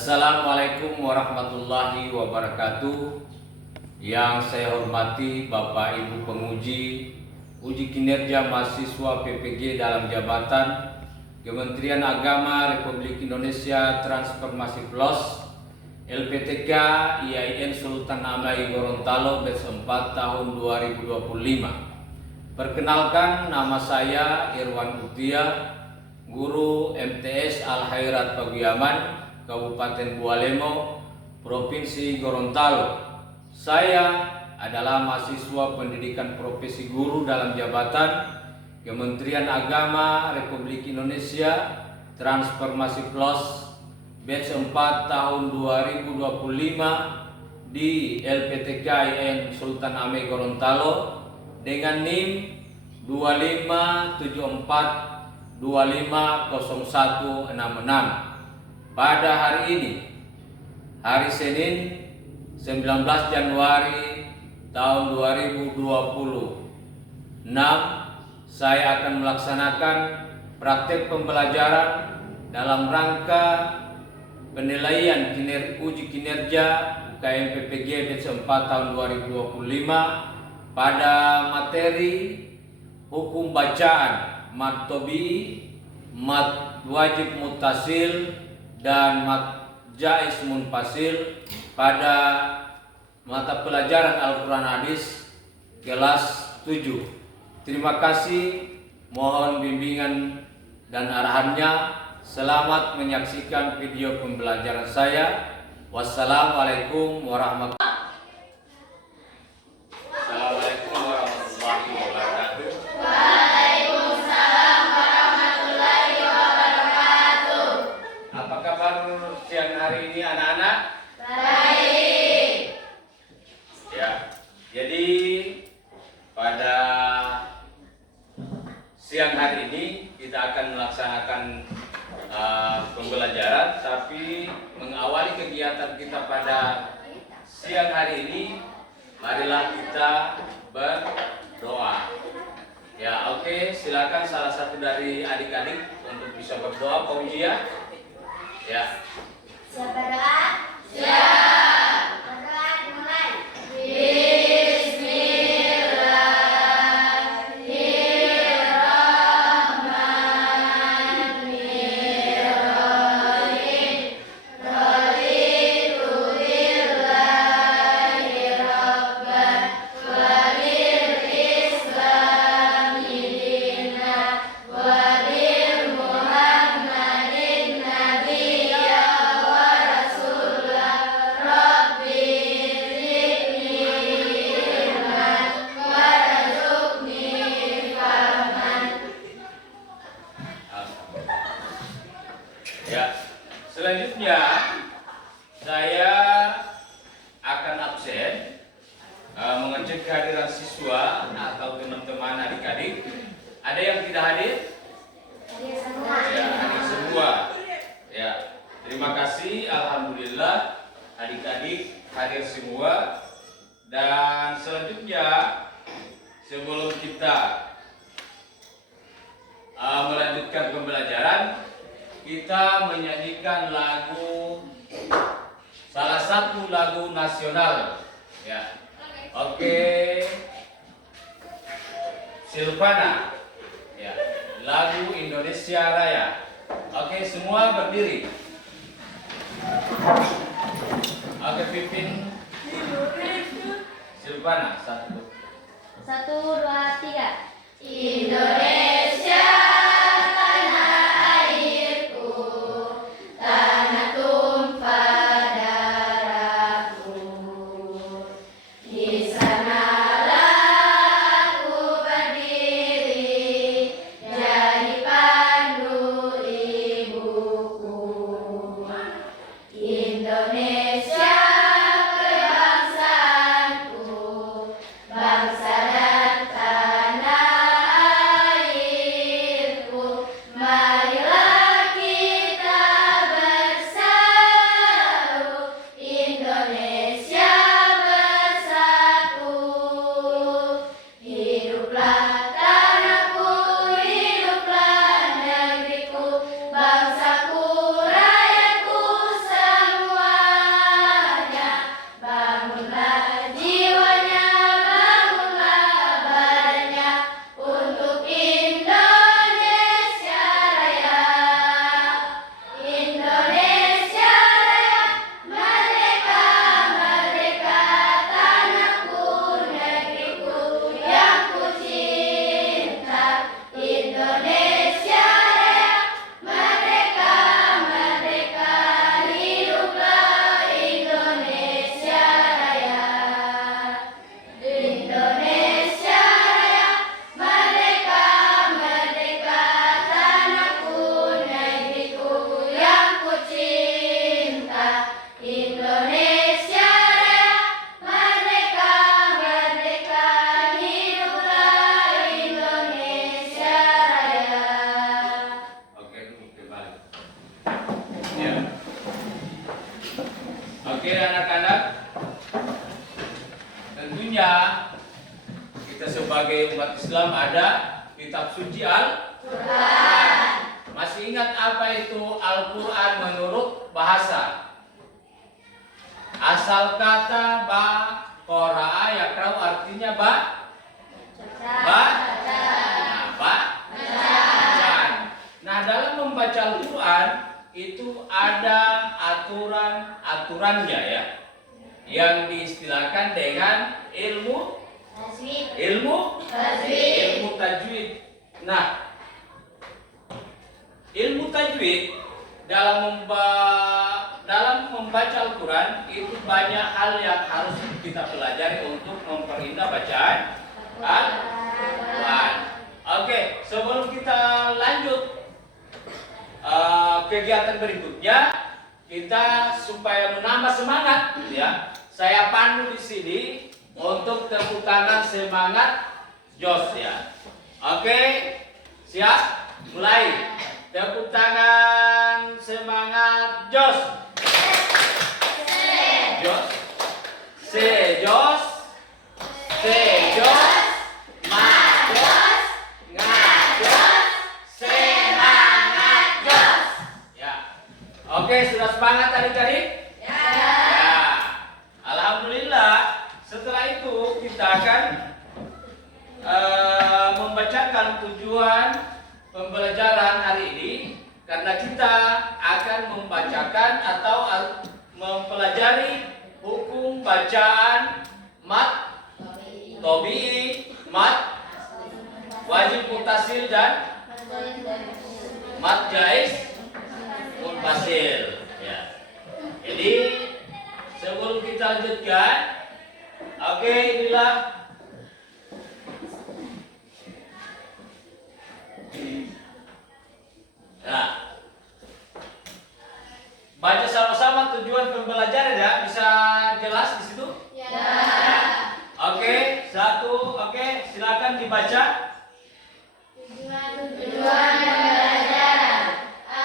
Assalamualaikum warahmatullahi wabarakatuh. Yang saya hormati Bapak Ibu penguji uji kinerja mahasiswa PPG dalam jabatan Kementerian Agama Republik Indonesia Transformasi Plus LPTK IAIN Sultan Amai Gorontalo batch 4 tahun 2025. Perkenalkan, nama saya Irwan Utia, guru MTS Al Khairat Pagiaman, Kabupaten Bualemo, Provinsi Gorontalo. Saya adalah mahasiswa pendidikan profesi guru dalam jabatan Kementerian Agama Republik Indonesia Transformasi Plus batch 4 tahun 2025 di LPTK IAIN Sultan Amai Gorontalo dengan NIM 2574250166. Pada hari ini, hari Senin 19 Januari tahun 2026, saya akan melaksanakan praktek pembelajaran dalam rangka penilaian uji kinerja UKM PPG batch 4 tahun 2025 pada materi hukum bacaan, mat tobi, mat wajib mutasil, dan mat jaiz munfasil pada mata pelajaran Al-Quran Hadis kelas 7. Terima kasih, mohon bimbingan dan arahannya. Selamat menyaksikan video pembelajaran saya. Wassalamualaikum warahmatullahi wabarakatuh. Hari ini anak-anak baik. Ya, jadi pada siang hari ini kita akan melaksanakan pembelajaran, tapi mengawali kegiatan kita pada siang hari ini, marilah kita berdoa. Ya, oke, silakan salah satu dari adik-adik untuk bisa berdoa, Pak Uji ya. Ya. Siap berdoa? Siap. Berdoa dimulai. Bismillahirrahmanirrahim. Raditu billahi rabban wa bil islami dinan wa bil muhammadin nabiyya Ya, selanjutnya saya akan absen mengecek kehadiran siswa atau teman-teman adik-adik. Ada yang tidak hadir? Ya, hadir semua. Ya, terima kasih. Alhamdulillah adik-adik hadir semua. Dan selanjutnya, sebelum kita melanjutkan pembelajaran, kita menyanyikan salah satu lagu nasional. Ya, oke. Silvana, ya, lagu Indonesia Raya. Oke, semua berdiri. Oke, Pipin, Silvana, 1, 2, 3. Indonesia tanah airku, tanah tumpah darahku. Di sanalah aku berdiri, jadi pandu ibuku. Indonesia kebangsaanku, bangsa dan tanah sebagai umat Islam ada kitab suci Al-Quran. Masih ingat apa itu Al-Quran menurut bahasa? Asal kata ba qara'a yakra'u artinya bacaan. Nah, dalam membaca Al-Quran itu ada aturan-aturannya ya, yang diistilahkan dengan ilmu tajwid. Nah, ilmu tajwid dalam membaca Al-Quran itu banyak hal yang harus kita pelajari untuk memperindah bacaan Al-Quran. Oke, sebelum kita lanjut kegiatan berikutnya, kita supaya menambah semangat ya, saya pandu di sini untuk tepuk tangan semangat Jos ya. Oke, siap? Mulai. Tepuk tangan semangat Jos. Jos. Jos. Jos. Ma Jos. Nga Jos. Semangat Jos. Ya. Oke, sudah semangat adik-adik? Ya. Alhamdulillah. Setelah itu kita akan membacakan tujuan pembelajaran hari ini, karena kita akan membacakan atau mempelajari hukum bacaan mat tobi'i, mat wajib mutasil dan mat jaiz munfasil ya. Jadi sebelum kita lanjutkan, oke, inilah nah, baca sama-sama tujuan pembelajaran ya, bisa jelas di situ? Ya. Oke, satu, oke, silakan dibaca. Tujuan pembelajaran. A.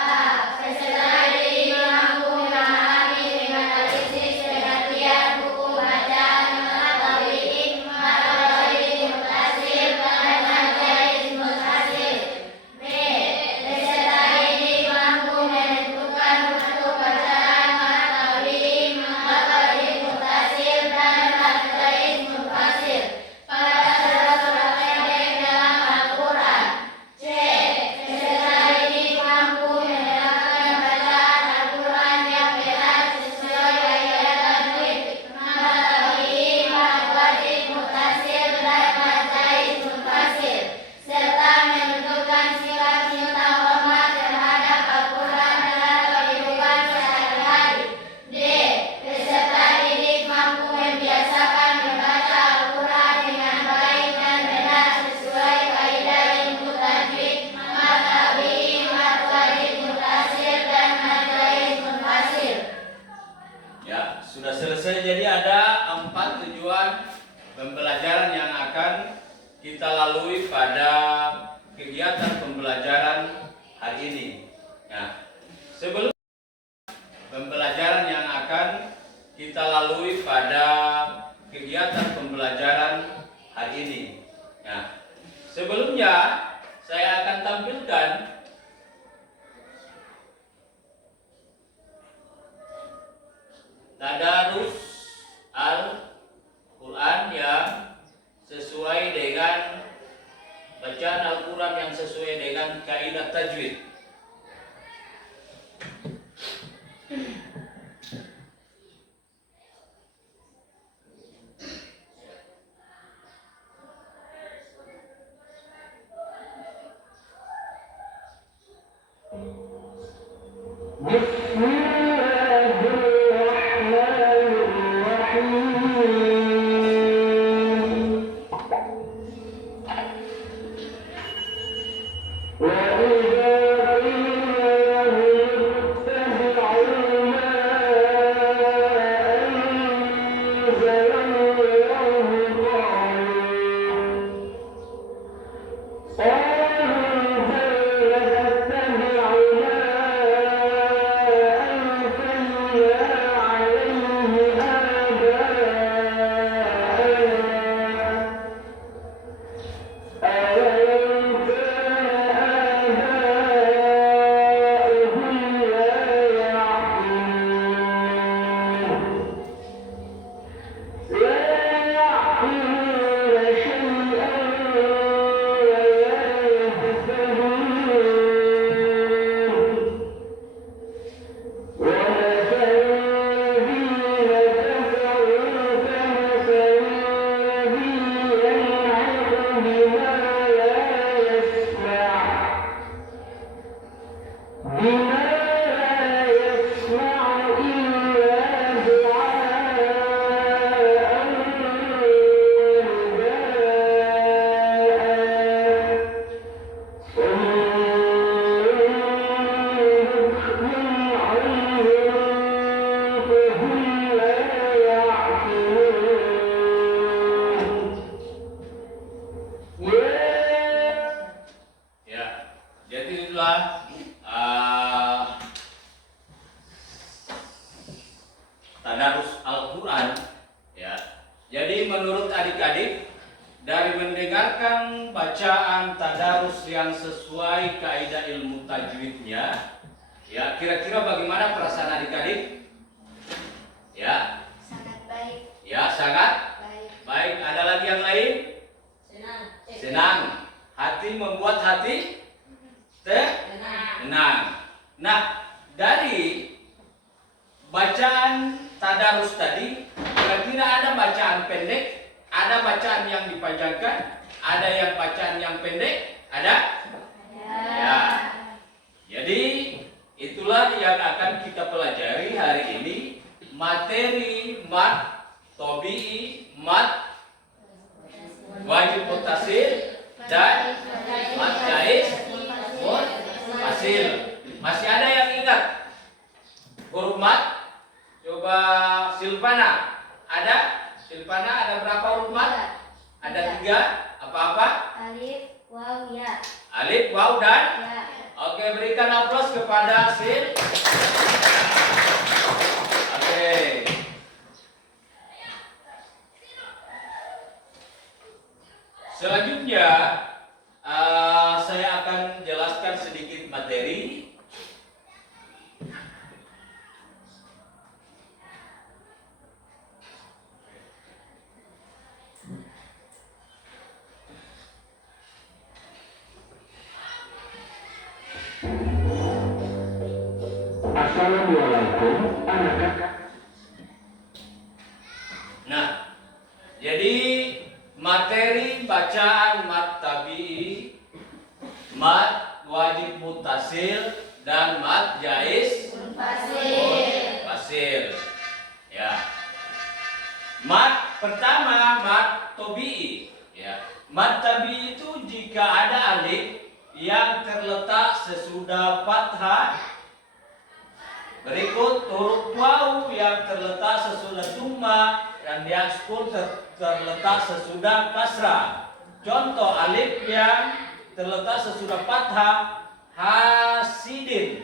Peserta didik mampu memahami dengan analisis pengertian hukum bacaan mat tobi'i, mat wajib mutasil dan mat jaiz munfasil. B. Peserta didik mampu menentukan bentuk bacaan mat tobi'i, mat wajib mutasil dan mat jaiz munfasil pada surat-surat pendek dalam Al-Quran. C. Peserta didik mampu menerapkan bacaan Al-Quran yang benar sesuai kaidah tajwid, mat tobi'i, mat wajib mutasil dan mat jaiz munfasil, serta menentukan sikap cinta hormat terhadap Al-Quran dalam kehidupan sehari-hari. D. Peserta didik mampu membiasakan membaca Al-Quran dengan baik dan benar sesuai kaidah ilmu tajwid, mat tobi'i, mat wajib mutasil dan mat jaiz munfasil. Ya, sudah selesai. Jadi ada 4 tujuan pembelajaran yang akan kita lalui pada kegiatan pembelajaran hari ini. Nah, sebelum pembelajaran yang akan kita lalui pada kegiatan pembelajaran hari ini. Nah, sebelumnya saya akan tampilkan tadarus Al-Quran yang sesuai dengan bacaan Al-Quran yang sesuai dengan kaidah tajwid. Ya, jadi itulah tadarus Al-Quran. Ya, jadi menurut adik-adik, dari mendengarkan bacaan tadarus yang sesuai kaidah ilmu tajwidnya, ya kira-kira bagaimana perasaan adik-adik? Ya, Sangat baik. ya sangat Baik. baik. Ada lagi yang lain? Senang. Hati membuat hati tenang. Nah, dari bacaan tadarus tadi, kira-kira ada bacaan pendek, ada bacaan yang dipanjangkan, ada yang bacaan yang pendek, ada? Ya. Jadi itulah yang akan kita pelajari hari ini, materi mat tobi'i, mat wajib mutasil, dan mat jaiz mutasil. Masih ada yang ingat huruf mat? Coba Silvana. Ada? Silvana ada berapa huruf mat? Ada 3. Apa-apa? Alif, waw, ya. Alif, waw, dan? Ya. Oke, berikan aplaus kepada Sil. Oke. Selanjutnya saya akan jelaskan sedikit materi. Assalamualaikum anak-anak. Nah, jadi materi bacaan mat tabi'i, mat wajib mutasil, dan mat jaiz fasil. Ya. Mat pertama mat tabi'i. Ya. Mat tabi'i itu jika ada alif yang terletak sesudah fathah, berikut huruf waw yang terletak sesudah dhamma, dan yang sukun terletak sesudah kasrah. Contoh alif yang terletak sesudah fathah, hasidin,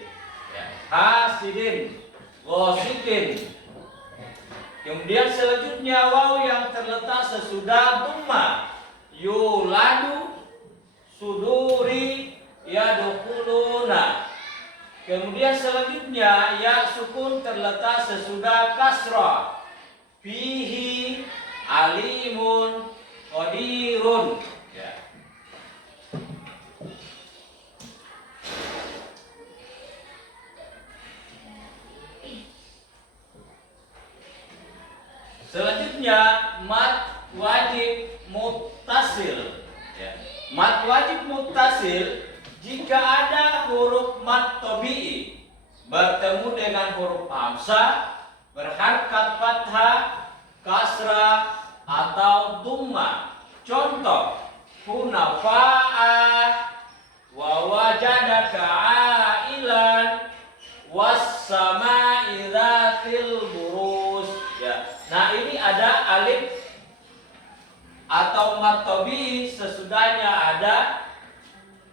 ya, hasidin, ghasidin. Kemudian selanjutnya waw yang terletak sesudah dhamma, yuladu, suduri, yadkhuluna. Kemudian selanjutnya ya sukun terletak sesudah kasrah, fihi, alimun, qadirun. Ya. Selanjutnya mat wajib muttasil. Ya. Mat wajib muttasil jika ada huruf mat tabi'i bertemu dengan huruf hamzah berharkat fathah, kasrah, atau dhamma. Contoh hunafa'a, wa wajadaka 'ailan, was sama'i dzatil burus. Ya. Nah, ini ada alif atau mat tabi'i, sesudahnya ada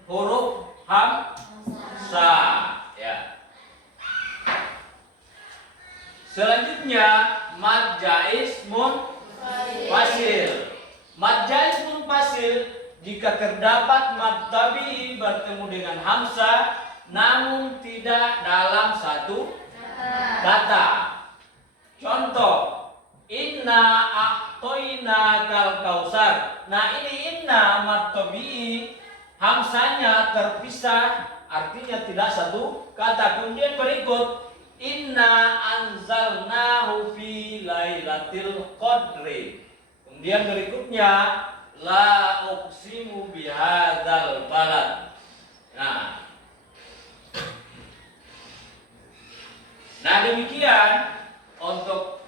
huruf hamzah. Ya. Selanjutnya mad jaiz munfasil. Mad jaiz munfasil jika terdapat mad tabi'i bertemu dengan hamzah namun tidak dalam satu kata. Contoh inna a'toina kal kausar. Nah, ini inna mad tabi'i, hamzanya terpisah, artinya tidak satu kata. Kemudian berikut inna anzalnahu fi lailatul qadri. Kemudian berikutnya la uqsimu bihadzal balad. Nah, demikian untuk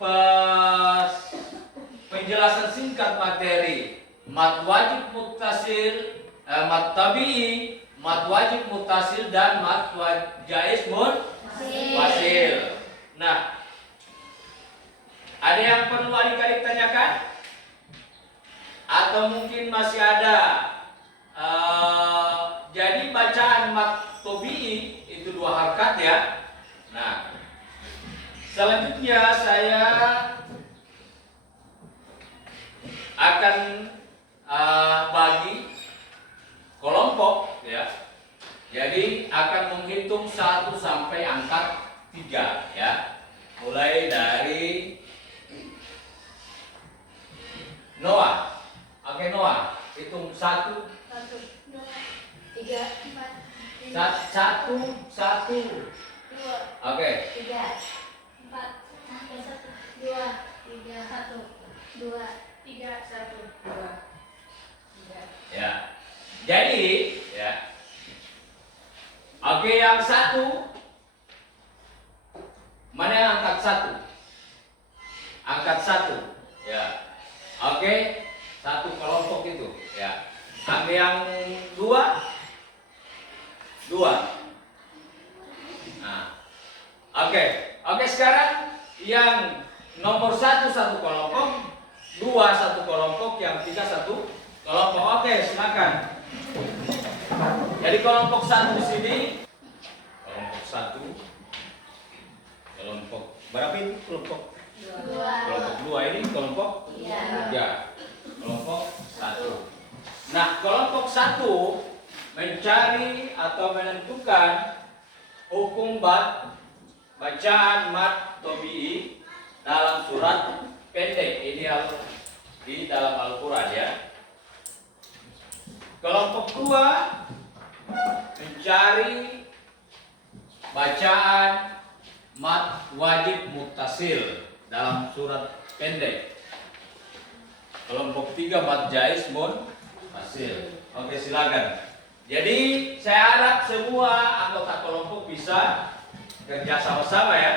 penjelasan singkat materi mat wajib muttasil, mat tabi'i, mat wajib muttasil, dan mat jaiz munfasil. Nah, ada yang perlu adik-adik tanyakan? Atau mungkin masih ada selanjutnya saya akan bagi kelompok ya. Jadi akan menghitung 1 sampai angka 3 ya. Mulai dari Noah. Oke Noah, hitung 1 3 4 1 1. 2 Oke. 3 4 1 2 3 1 2 3 1 2 Ya. Jadi ya. Oke, yang 1 mana yang angkat 1? Angkat 1. Ya. Oke, 1 kelompok itu ya. Ambil yang 2. 2. Nah. Oke. Oke, sekarang yang nomor 1 1 kelompok, 2 1 kelompok, yang 3 1 kelompok. Oke, silakan. Jadi kelompok 1 di sini, kelompok 1, kelompok berapa itu kelompok? 2 Kelompok 2 ini kelompok 3, kelompok 1. Nah, kelompok 1 mencari atau menentukan hukum bacaan mat tobi'i dalam surat pendek ini di dalam Al-Quran ya. Kelompok 2 mencari bacaan mat wajib muttasil dalam surat pendek. Kelompok 3 mat jaiz munfasil. Oke, silakan. Jadi saya harap semua anggota kelompok bisa kerja sama-sama ya.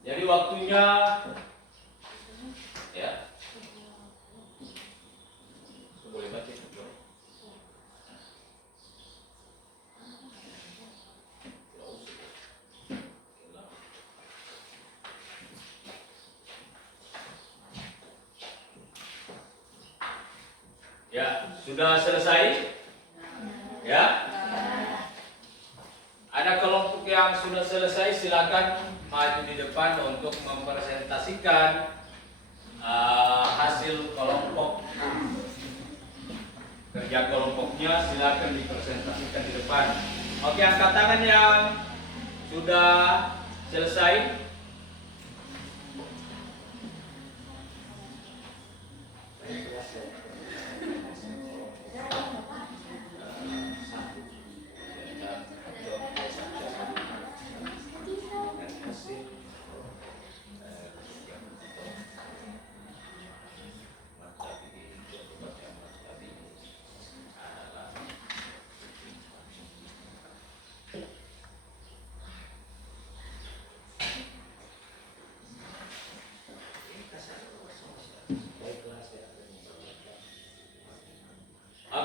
Jadi waktunya ya. Boleh baca itu. Ya, sudah selesai? Ya? Ada kelompok yang sudah selesai, silakan maju di depan untuk mempresentasikan hasil kelompok. Kerja kelompoknya silakan dipresentasikan di depan. Oke, angkat tangan yang sudah selesai.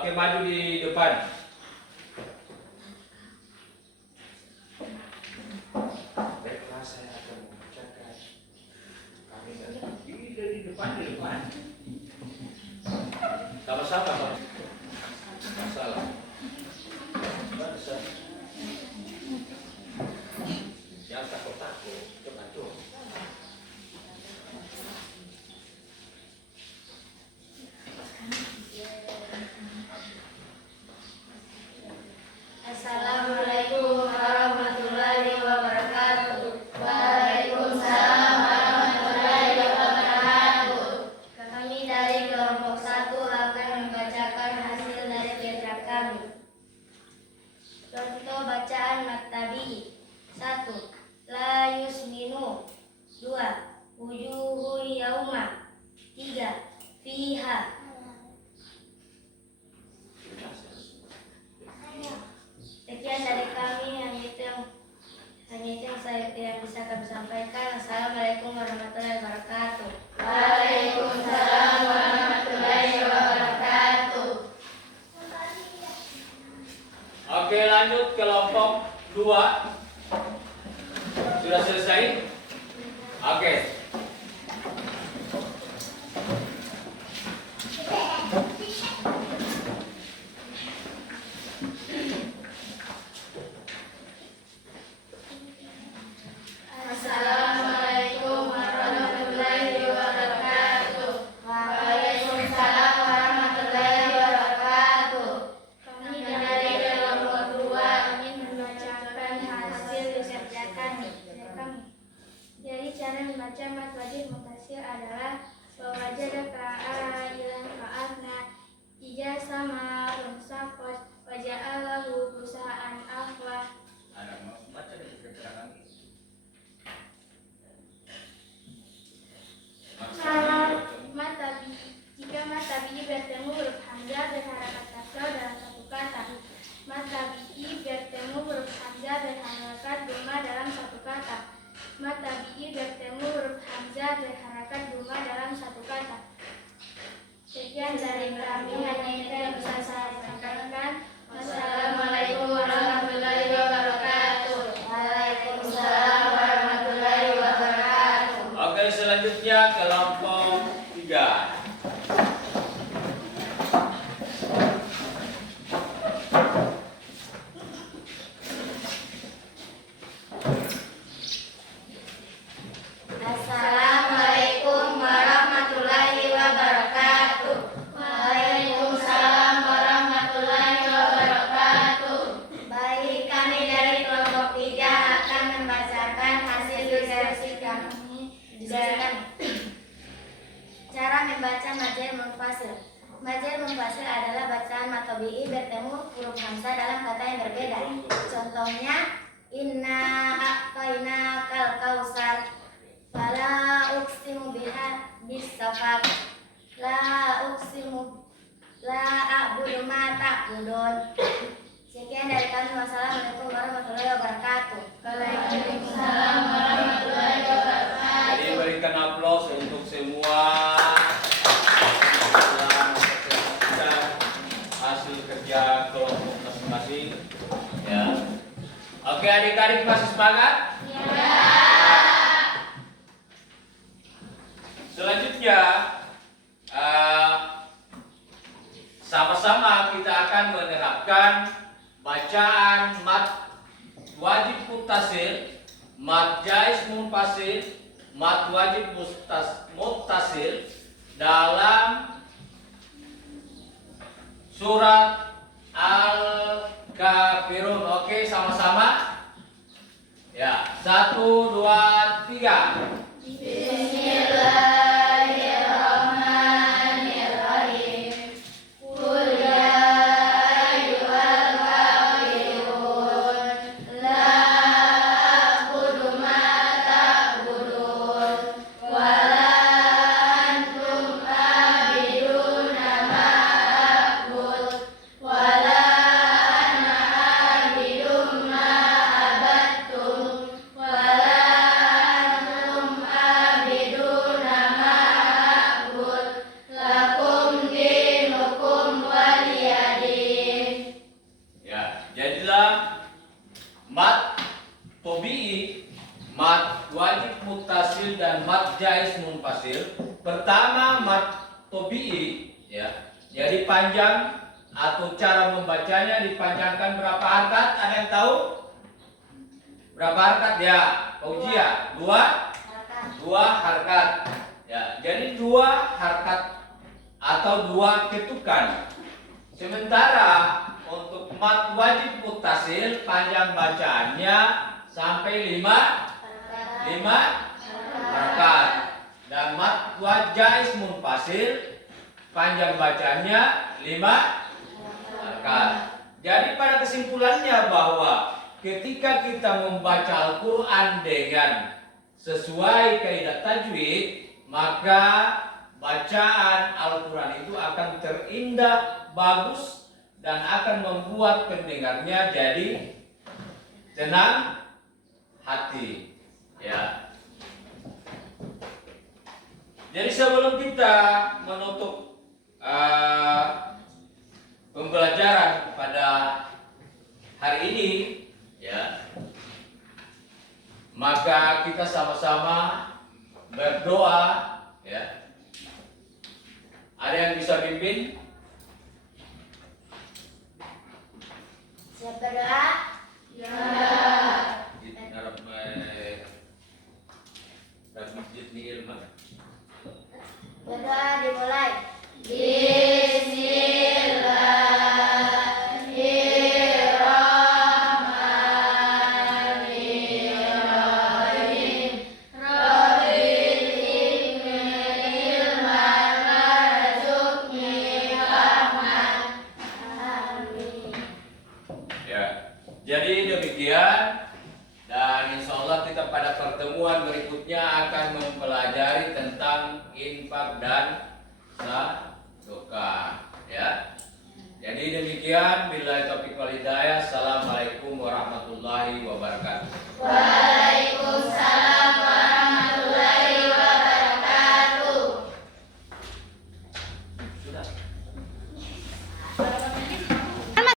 Oke, maju di depan. Baiklah, saya akan membacakan. Kami dari depan, di depan. Sama-sama, Pak. Masalah. Jangan takut-takut. Coba tuh. Assalamualaikum warahmatullahi wabarakatuh. Waalaikumsalam warahmatullahi wabarakatuh. Kami dari kelompok 1 akan membacakan hasil dari kerja kami. Contoh bacaan Maktabi. 1. La yusminu. 2. Wujuhu yauma. 3. Fiha. Sekian dari kami, hanya itu yang saya bisa kami sampaikan. Assalamualaikum warahmatullahi wabarakatuh. Waalaikumsalam warahmatullahi wabarakatuh. Oke, lanjut kelompok 2. Sudah selesai? Oke. Assalamualaikum warahmatullahi wabarakatuh. Waalaikumsalam warahmatullahi wabarakatuh. Kami dari kelompok 2 ingin membacakan hasil kerja kami. Jadi cara membaca mat wajib mutasir adalah wajadaka ailan fa'atna ija sama unsakos waja'alahu busaan afwa. Anak mau baca dari keterangan. Matabi. Jika matabi bertemu huruf hamzah berharakat kasroh dalam satu kata. Matabi bertemu huruf hamzah berharakat doma dalam satu kata. Matabi bertemu huruf hamzah berharakat doma dalam satu kata. Sekian dari kami, hanya itu yang bisa saya sampaikan. Wassalamualaikum warahmatullahi wabarakatuh. Waalaikumsalam warahmatullahi wabarakatuh. Oke, selanjutnya kelompok 3. Assalamualaikum warahmatullahi wabarakatuh. Waalaikumsalam warahmatullahi wabarakatuh. Baik, kami dari kelompok 3 akan membacakan hasil diskusi kami. Cara membaca majel munfasil. Majel munfasil adalah bacaan matobi'i bertemu huruf hamzah dalam kata yang berbeda. Contohnya, inna a'tayna kal kausar. Fala uqsimu biha bisafaq. La uqsimu la a'budu ma ta'budun. Sekian dari kami. Wassalamualaikum warahmatullahi wabarakatuh. Waalaikumsalam warahmatullahi wabarakatuh. Jadi berikan aplaus untuk semua hasil kerja kelompok masing-masing. Ya. Oke, adik-adik masih semangat? Ya. Selanjutnya, sama-sama kita akan menerapkan bacaan mat wajib muttasil, mat jaiz munfasil, mat wajib muttasil dalam surat Al-Kafirun. Oke, sama-sama. Ya, 1, 2, 3. Bismillahirrahmanirrahim. Qul ya ayyuhal kafirun la a'budu ma ta'budun wa la antum a'biduna ma a'bud wa la ana a'bidum ma abattum wa la antum Pertama mat tobi'i, ya. Jadi panjang atau cara membacanya dipanjangkan berapa harkat? Ada yang tahu? Berapa harkat ya? Fauzia, dua harkat. Ya, jadi 2 harkat atau 2 ketukan. Sementara untuk mat wajib muttasil panjang bacaannya sampai 5 harkat. Dan mat jaiz munfasil panjang bacaannya 5 harkat. Jadi pada kesimpulannya bahwa ketika kita membaca Al-Quran dengan sesuai kaidah tajwid, maka bacaan Al-Quran itu akan terindah, bagus, dan akan membuat pendengarnya jadi tenang hati. Ya. Jadi sebelum kita menutup pembelajaran pada hari ini, ya, maka kita sama-sama berdoa, ya. Ada yang bisa pimpin? Siap berdoa? Ya. Dalam masjid ni ilmu. Berdoa dimulai. Bismillahirrahmanirrahim. Rabbil hikmi ilman warzuqni fahman. Amin. Ya. Jadi demikian, dan insya Allah kita pada pertemuan berikutnya akan mempelajari tentang infak dan sedekah. Ya. Jadi demikian, billahi taufiq wal hidayah. Assalamualaikum warahmatullahi wabarakatuh. Waalaikumsalam.